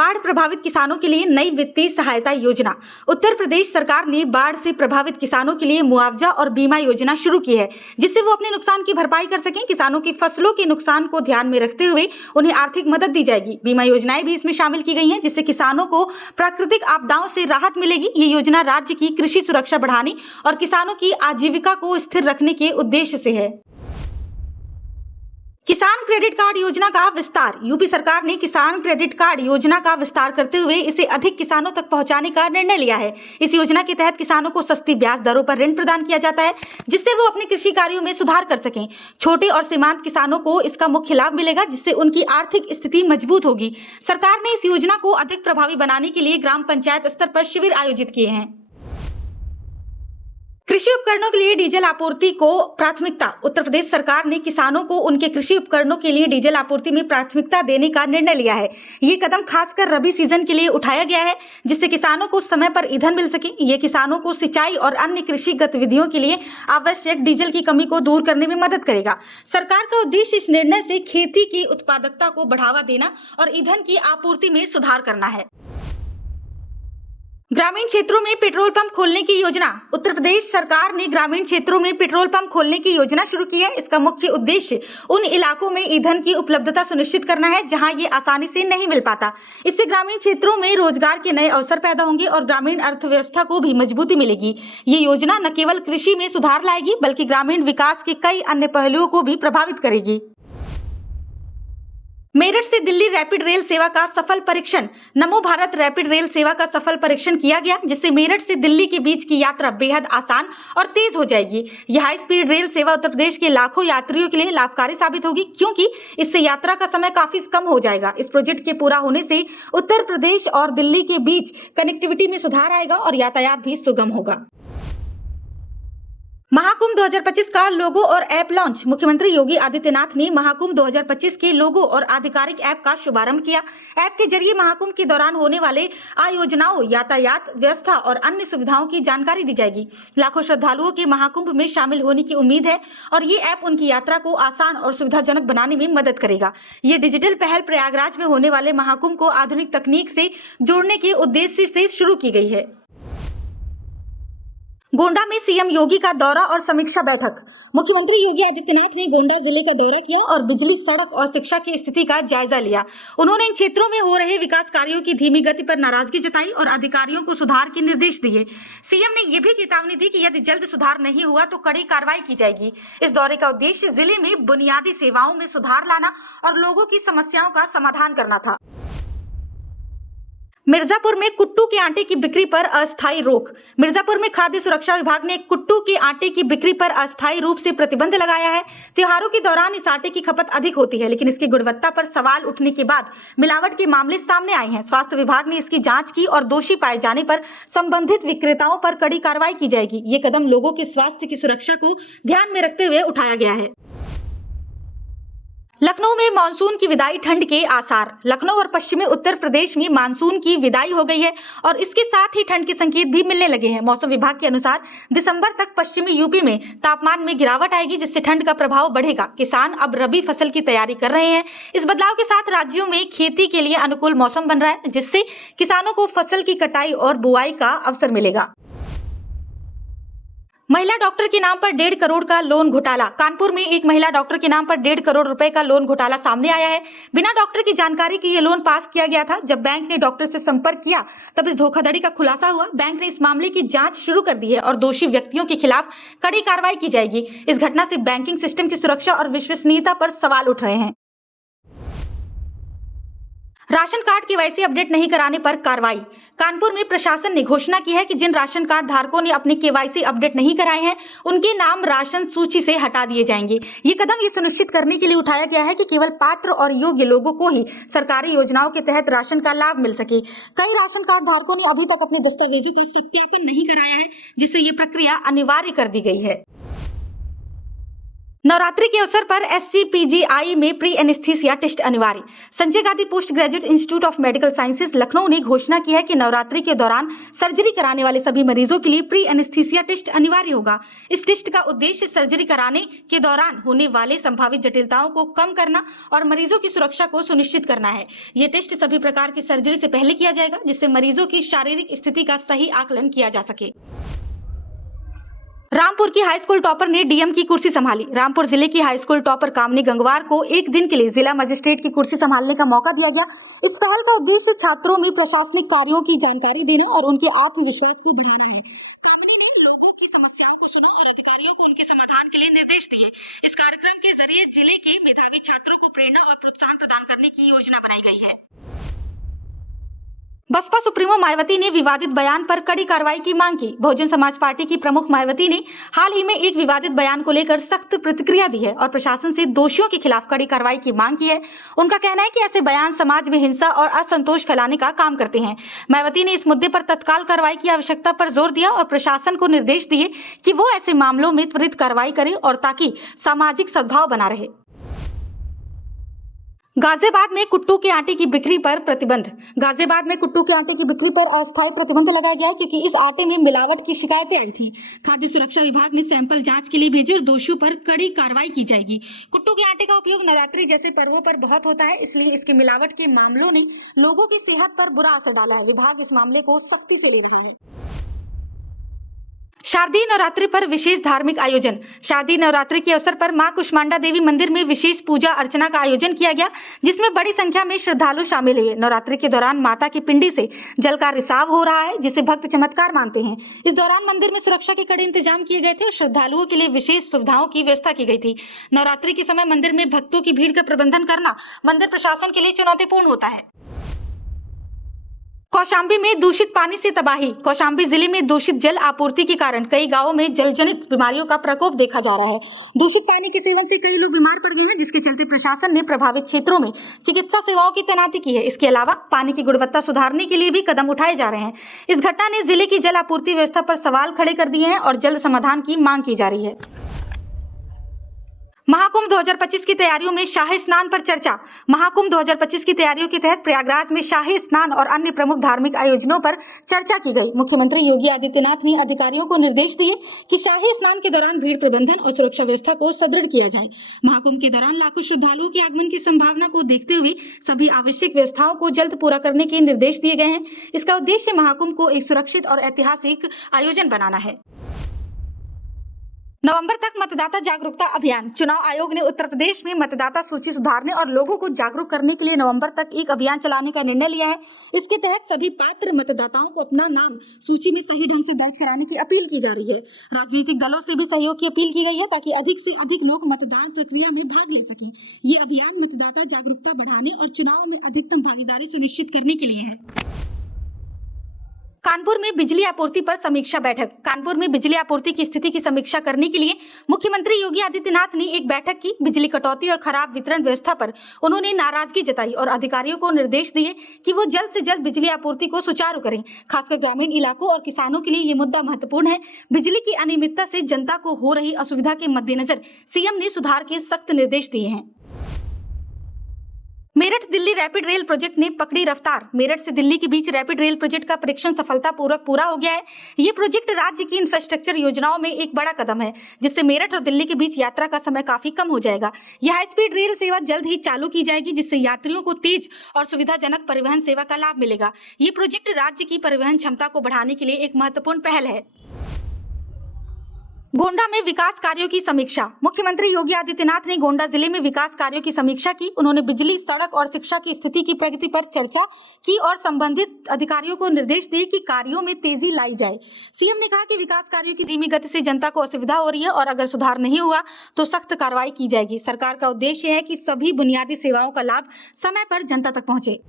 बाढ़ प्रभावित किसानों के लिए नई वित्तीय सहायता योजना। उत्तर प्रदेश सरकार ने बाढ़ से प्रभावित किसानों के लिए मुआवजा और बीमा योजना शुरू की है, जिससे वो अपने नुकसान की भरपाई कर सकें। किसानों की फसलों के नुकसान को ध्यान में रखते हुए उन्हें आर्थिक मदद दी जाएगी। बीमा योजनाएं भी इसमें शामिल की गई हैं, जिससे किसानों को प्राकृतिक आपदाओं से राहत मिलेगी। ये योजना राज्य की कृषि सुरक्षा बढ़ाने और किसानों की आजीविका को स्थिर रखने के उद्देश्य से है। किसान क्रेडिट कार्ड योजना का विस्तार। यूपी सरकार ने किसान क्रेडिट कार्ड योजना का विस्तार करते हुए इसे अधिक किसानों तक पहुंचाने का निर्णय लिया है। इस योजना के तहत किसानों को सस्ती ब्याज दरों पर ऋण प्रदान किया जाता है, जिससे वो अपने कृषि कार्यों में सुधार कर सकें। छोटे और सीमांत किसानों को इसका मुख्य लाभ मिलेगा, जिससे उनकी आर्थिक स्थिति मजबूत होगी। सरकार ने इस योजना को अधिक प्रभावी बनाने के लिए ग्राम पंचायत स्तर पर शिविर आयोजित किए हैं। कृषि उपकरणों के लिए डीजल आपूर्ति को प्राथमिकता। उत्तर प्रदेश सरकार ने किसानों को उनके कृषि उपकरणों के लिए डीजल आपूर्ति में प्राथमिकता देने का निर्णय लिया है। ये कदम खासकर रबी सीजन के लिए उठाया गया है, जिससे किसानों को समय पर ईंधन मिल सके। ये किसानों को सिंचाई और अन्य कृषि गतिविधियों के लिए आवश्यक डीजल की कमी को दूर करने में मदद करेगा। सरकार का उद्देश्य इस निर्णय से खेती की उत्पादकता को बढ़ावा देना और ईंधन की आपूर्ति में सुधार करना है। ग्रामीण क्षेत्रों में पेट्रोल पंप खोलने की योजना। उत्तर प्रदेश सरकार ने ग्रामीण क्षेत्रों में पेट्रोल पंप खोलने की योजना शुरू की है। इसका मुख्य उद्देश्य उन इलाकों में ईंधन की उपलब्धता सुनिश्चित करना है जहां ये आसानी से नहीं मिल पाता। इससे ग्रामीण क्षेत्रों में रोजगार के नए अवसर पैदा होंगे और ग्रामीण अर्थव्यवस्था को भी मजबूती मिलेगी। ये योजना न केवल कृषि में सुधार लाएगी, बल्कि ग्रामीण विकास के कई अन्य पहलुओं को भी प्रभावित करेगी। मेरठ से दिल्ली रैपिड रेल सेवा का सफल परीक्षण। नमो भारत रैपिड रेल सेवा का सफल परीक्षण किया गया, जिससे मेरठ से दिल्ली के बीच की यात्रा बेहद आसान और तेज हो जाएगी। यह हाई स्पीड रेल सेवा उत्तर प्रदेश के लाखों यात्रियों के लिए लाभकारी साबित होगी, क्योंकि इससे यात्रा का समय काफी कम हो जाएगा। इस प्रोजेक्ट के पूरा होने से उत्तर प्रदेश और दिल्ली के बीच कनेक्टिविटी में सुधार आएगा और यातायात भी सुगम होगा। महाकुंभ 2025 का लोगो और ऐप लॉन्च। मुख्यमंत्री योगी आदित्यनाथ ने महाकुंभ 2025 के लोगो और आधिकारिक ऐप का शुभारंभ किया। ऐप के जरिए महाकुंभ के दौरान होने वाले आयोजनाओं, यातायात व्यवस्था और अन्य सुविधाओं की जानकारी दी जाएगी। लाखों श्रद्धालुओं के महाकुंभ में शामिल होने की उम्मीद है और ये ऐप उनकी यात्रा को आसान और सुविधाजनक बनाने में मदद करेगा। ये डिजिटल पहल प्रयागराज में होने वाले महाकुंभ को आधुनिक तकनीक से जोड़ने के उद्देश्य से शुरू की गई है। गोंडा में सीएम योगी का दौरा और समीक्षा बैठक। मुख्यमंत्री योगी आदित्यनाथ ने गोंडा जिले का दौरा किया और बिजली, सड़क और शिक्षा की स्थिति का जायजा लिया। उन्होंने इन क्षेत्रों में हो रहे विकास कार्यों की धीमी गति पर नाराजगी जताई और अधिकारियों को सुधार के निर्देश दिए। सीएम ने यह भी चेतावनी दी कि यदि जल्द सुधार नहीं हुआ तो कड़ी कार्रवाई की जाएगी। इस दौरे का उद्देश्य जिले में बुनियादी सेवाओं में सुधार लाना और लोगों की समस्याओं का समाधान करना था। मिर्जापुर में कुट्टू के आटे की बिक्री पर अस्थायी रोक। मिर्जापुर में खाद्य सुरक्षा विभाग ने कुट्टू के आटे की बिक्री पर अस्थायी रूप से प्रतिबंध लगाया है। त्योहारों के दौरान इस आटे की खपत अधिक होती है, लेकिन इसकी गुणवत्ता पर सवाल उठने के बाद मिलावट के मामले सामने आए हैं। स्वास्थ्य विभाग ने इसकी जांच की और दोषी पाए जाने पर संबंधित विक्रेताओं पर कड़ी कार्रवाई की जाएगी। ये कदम लोगों के स्वास्थ्य की सुरक्षा को ध्यान में रखते हुए उठाया गया है। लखनऊ में मानसून की विदाई, ठंड के आसार। लखनऊ और पश्चिमी उत्तर प्रदेश में मानसून की विदाई हो गई है और इसके साथ ही ठंड के संकेत भी मिलने लगे हैं। मौसम विभाग के अनुसार दिसंबर तक पश्चिमी यूपी में तापमान में गिरावट आएगी, जिससे ठंड का प्रभाव बढ़ेगा। किसान अब रबी फसल की तैयारी कर रहे हैं। इस बदलाव के साथ राज्यों में खेती के लिए अनुकूल मौसम बन रहा है, जिससे किसानों को फसल की कटाई और बुआई का अवसर मिलेगा। महिला डॉक्टर के नाम पर 1.5 करोड़ का लोन घोटाला। कानपुर में एक महिला डॉक्टर के नाम पर 1.5 करोड़ रुपए का लोन घोटाला सामने आया है। बिना डॉक्टर की जानकारी के ये लोन पास किया गया था। जब बैंक ने डॉक्टर से संपर्क किया तब इस धोखाधड़ी का खुलासा हुआ। बैंक ने इस मामले की जांच शुरू कर दी है और दोषी व्यक्तियों के खिलाफ कड़ी कार्रवाई की जाएगी। इस घटना से बैंकिंग सिस्टम की सुरक्षा और विश्वसनीयता पर सवाल उठ रहे हैं। राशन कार्ड केवाईसी अपडेट नहीं कराने पर कार्रवाई। कानपुर में प्रशासन ने घोषणा की है कि जिन राशन कार्ड धारकों ने अपने केवाईसी अपडेट नहीं कराए हैं, उनके नाम राशन सूची से हटा दिए जाएंगे। ये कदम ये सुनिश्चित करने के लिए उठाया गया है कि केवल पात्र और योग्य लोगों को ही सरकारी योजनाओं के तहत राशन का लाभ मिल सके। कई राशन कार्ड धारकों ने अभी तक अपने दस्तावेजों का सत्यापन नहीं कराया है, जिससे ये प्रक्रिया अनिवार्य कर दी गई है। नवरात्रि के अवसर पर SCPGI में प्री एनेस्थीसिया टेस्ट अनिवार्य। Sanjay Gandhi post graduate institute of medical sciences Lucknow ने घोषणा की है कि नवरात्रि के दौरान सर्जरी कराने वाले सभी मरीजों के लिए प्री एनेस्थीसिया टेस्ट अनिवार्य होगा। इस टेस्ट का उद्देश्य सर्जरी कराने के दौरान होने वाले संभावित जटिलताओं को कम करना और मरीजों की सुरक्षा को सुनिश्चित करना है। ये टेस्ट सभी प्रकार की सर्जरी से पहले किया जाएगा, जिससे मरीजों की शारीरिक स्थिति का सही आकलन किया जा सके। रामपुर की हाई स्कूल टॉपर ने डीएम की कुर्सी संभाली। रामपुर जिले की हाई स्कूल टॉपर कामनी गंगवार को एक दिन के लिए जिला मजिस्ट्रेट की कुर्सी संभालने का मौका दिया गया। इस पहल का उद्देश्य छात्रों में प्रशासनिक कार्यों की जानकारी देना और उनके आत्मविश्वास को बढ़ाना है। कामनी ने लोगों की समस्याओं को सुना और अधिकारियों को उनके समाधान के लिए निर्देश दिए। इस कार्यक्रम के जरिए जिले के मेधावी छात्रों को प्रेरणा और प्रोत्साहन प्रदान करने की योजना बनाई गई है। बसपा सुप्रीमो मायावती ने विवादित बयान पर कड़ी कार्रवाई की मांग की। बहुजन समाज पार्टी की प्रमुख मायावती ने हाल ही में एक विवादित बयान को लेकर सख्त प्रतिक्रिया दी है और प्रशासन से दोषियों के खिलाफ कड़ी कार्रवाई की मांग की है। उनका कहना है कि ऐसे बयान समाज में हिंसा और असंतोष फैलाने का काम करते हैं। मायावती ने इस मुद्दे पर तत्काल कार्रवाई की आवश्यकता पर जोर दिया और प्रशासन को निर्देश दिए कि वो ऐसे मामलों में त्वरित कार्रवाई करे और ताकि सामाजिक सद्भाव बना रहे। गाजियाबाद में कुट्टू के आटे की बिक्री पर प्रतिबंध। गाजियाबाद में कुट्टू के आटे की बिक्री पर अस्थायी प्रतिबंध लगाया गया क्योंकि इस आटे में मिलावट की शिकायतें आई थी। खाद्य सुरक्षा विभाग ने सैंपल जांच के लिए भेजे और दोषियों पर कड़ी कार्रवाई की जाएगी। कुट्टू के आटे का उपयोग नवरात्रि जैसे पर्वों पर बहुत होता है, इसलिए इसके मिलावट के मामलों ने लोगों की सेहत पर बुरा असर डाला है। विभाग इस मामले को सख्ती से ले रहा है। शारदीय नवरात्रि पर विशेष धार्मिक आयोजन। शारदीय नवरात्रि के अवसर पर मां कुष्मांडा देवी मंदिर में विशेष पूजा अर्चना का आयोजन किया गया, जिसमें बड़ी संख्या में श्रद्धालु शामिल हुए। नवरात्रि के दौरान माता की पिंडी से जल का रिसाव हो रहा है, जिसे भक्त चमत्कार मानते हैं। इस दौरान मंदिर में सुरक्षा के कड़े इंतजाम किए गए थे और श्रद्धालुओं के लिए विशेष सुविधाओं की व्यवस्था की गई थी। नवरात्रि के समय मंदिर में भक्तों की भीड़ का प्रबंधन करना मंदिर प्रशासन के लिए चुनौतीपूर्ण होता है। कौशाम्बी में दूषित पानी से तबाही। कौशाम्बी जिले में दूषित जल आपूर्ति के कारण कई गांवों में जलजनित बीमारियों का प्रकोप देखा जा रहा है। दूषित पानी के सेवन से कई लोग बीमार पड़ गए हैं, जिसके चलते प्रशासन ने प्रभावित क्षेत्रों में चिकित्सा सेवाओं की तैनाती की है। इसके अलावा पानी की गुणवत्ता सुधारने के लिए भी कदम उठाए जा रहे हैं। इस घटना ने जिले की जल आपूर्ति व्यवस्था पर सवाल खड़े कर दिए हैं और जल्द समाधान की मांग की जा रही है। महाकुंभ 2025 की तैयारियों में शाही स्नान पर चर्चा। महाकुंभ 2025 की तैयारियों के तहत प्रयागराज में शाही स्नान और अन्य प्रमुख धार्मिक आयोजनों पर चर्चा की गई। मुख्यमंत्री योगी आदित्यनाथ ने अधिकारियों को निर्देश दिए कि शाही स्नान के दौरान भीड़ प्रबंधन और सुरक्षा व्यवस्था को सुदृढ़ किया जाए। महाकुंभ के दौरान लाखों श्रद्धालुओं के आगमन की संभावना को देखते हुए सभी आवश्यक व्यवस्थाओं को जल्द पूरा करने के निर्देश दिए गए हैं। इसका उद्देश्य महाकुंभ को एक सुरक्षित और ऐतिहासिक आयोजन बनाना है। नवंबर तक मतदाता जागरूकता अभियान। चुनाव आयोग ने उत्तर प्रदेश में मतदाता सूची सुधारने और लोगों को जागरूक करने के लिए नवंबर तक एक अभियान चलाने का निर्णय लिया है। इसके तहत सभी पात्र मतदाताओं को अपना नाम सूची में सही ढंग से दर्ज कराने की अपील की जा रही है। राजनीतिक दलों से भी सहयोग की अपील की गई है ताकि अधिक से अधिक लोग मतदान प्रक्रिया में भाग ले सकें। ये अभियान मतदाता जागरूकता बढ़ाने और चुनाव में अधिकतम भागीदारी सुनिश्चित करने के लिए है। कानपुर में बिजली आपूर्ति पर समीक्षा बैठक। कानपुर में बिजली आपूर्ति की स्थिति की समीक्षा करने के लिए मुख्यमंत्री योगी आदित्यनाथ ने एक बैठक की। बिजली कटौती और खराब वितरण व्यवस्था पर उन्होंने नाराजगी जताई और अधिकारियों को निर्देश दिए कि वो जल्द से जल्द बिजली आपूर्ति को सुचारू करें। खासकर ग्रामीण इलाकों और किसानों के लिए ये मुद्दा महत्वपूर्ण है। बिजली की अनियमितता से जनता को हो रही असुविधा के मद्देनजर सीएम ने सुधार के सख्त निर्देश दिए हैं। Meerut Delhi rapid rail project ने पकड़ी रफ्तार। मेरठ से दिल्ली के बीच रैपिड रेल प्रोजेक्ट का परीक्षण सफलतापूर्वक पूरा हो गया है। ये प्रोजेक्ट राज्य की इंफ्रास्ट्रक्चर योजनाओं में एक बड़ा कदम है, जिससे मेरठ और दिल्ली के बीच यात्रा का समय काफी कम हो जाएगा। यह हाई स्पीड रेल सेवा जल्द ही चालू की जाएगी, जिससे यात्रियों को तेज और सुविधाजनक परिवहन सेवा का लाभ मिलेगा। ये प्रोजेक्ट राज्य की परिवहन क्षमता को बढ़ाने के लिए एक महत्वपूर्ण पहल है। गोंडा में विकास कार्यों की समीक्षा। मुख्यमंत्री योगी आदित्यनाथ ने गोंडा जिले में विकास कार्यों की समीक्षा की। उन्होंने बिजली, सड़क और शिक्षा की स्थिति की प्रगति पर चर्चा की और संबंधित अधिकारियों को निर्देश दिए कि कार्यों में तेजी लाई जाए। सीएम ने कहा कि विकास कार्यों की धीमी गति से जनता को असुविधा हो रही है और अगर सुधार नहीं हुआ तो सख्त कार्रवाई की जाएगी। सरकार का उद्देश्य है कि सभी बुनियादी सेवाओं का लाभ समय पर जनता तक पहुंचे।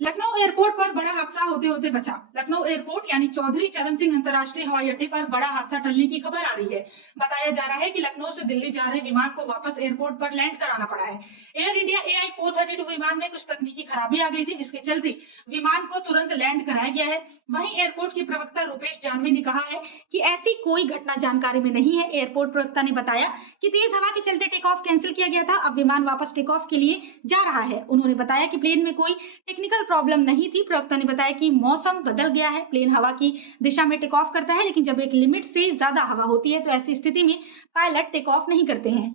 लखनऊ एयरपोर्ट पर बड़ा हादसा होते होते बचा। लखनऊ एयरपोर्ट यानी चौधरी चरण सिंह अंतर्राष्ट्रीय हवाई अड्डे पर बड़ा हादसा टलने की खबर आ रही है। बताया जा रहा है कि लखनऊ से दिल्ली जा रहे विमान को वापस एयरपोर्ट पर लैंड कराना पड़ा है। एयर इंडिया AI 432 विमान में कुछ तकनीकी खराबी आ गई थी, जिसके चलते विमान को तुरंत लैंड कराया गया है। वहीं एयरपोर्ट के प्रवक्ता रुपेश जानवी ने कहा है कि ऐसी कोई घटना जानकारी में नहीं है। एयरपोर्ट प्रवक्ता ने बताया कि तेज हवा के चलते टेक ऑफ कैंसिल किया गया था। अब विमान वापस टेक ऑफ के लिए जा रहा है। उन्होंने बताया कि प्लेन में कोई टेक्निकल प्रॉब्लम नहीं थी। प्रवक्ता ने बताया कि मौसम बदल गया है। प्लेन हवा की दिशा में टेक ऑफ करता है, लेकिन जब एक लिमिट से ज्यादा हवा होती है तो ऐसी स्थिति में पायलट टेक ऑफ नहीं करते हैं।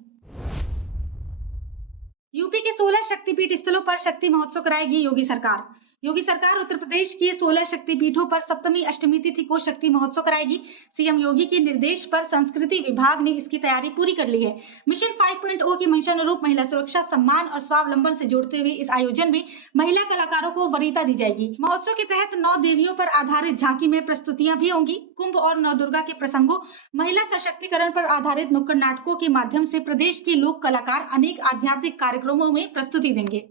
यूपी के 16 शक्तिपीठ स्थलों पर शक्ति महोत्सव कराएगी योगी सरकार। योगी सरकार उत्तर प्रदेश के 16 शक्तिपीठों पर सप्तमी अष्टमी तिथि को शक्ति महोत्सव कराएगी। सीएम योगी के निर्देश पर संस्कृति विभाग ने इसकी तैयारी पूरी कर ली है। मिशन 5.0 की मंशा अनुरूप महिला सुरक्षा, सम्मान और स्वावलंबन से जोड़ते हुए इस आयोजन में महिला कलाकारों को वरीयता दी जाएगी। महोत्सव के तहत 9 देवियों पर आधारित झांकी में प्रस्तुतियां भी होंगी। कुंभ और नवदुर्गा के प्रसंगों, महिला सशक्तिकरण पर आधारित नुक्कड़ नाटकों के माध्यम से प्रदेश के लोक कलाकार अनेक आध्यात्मिक कार्यक्रमों में प्रस्तुति देंगे।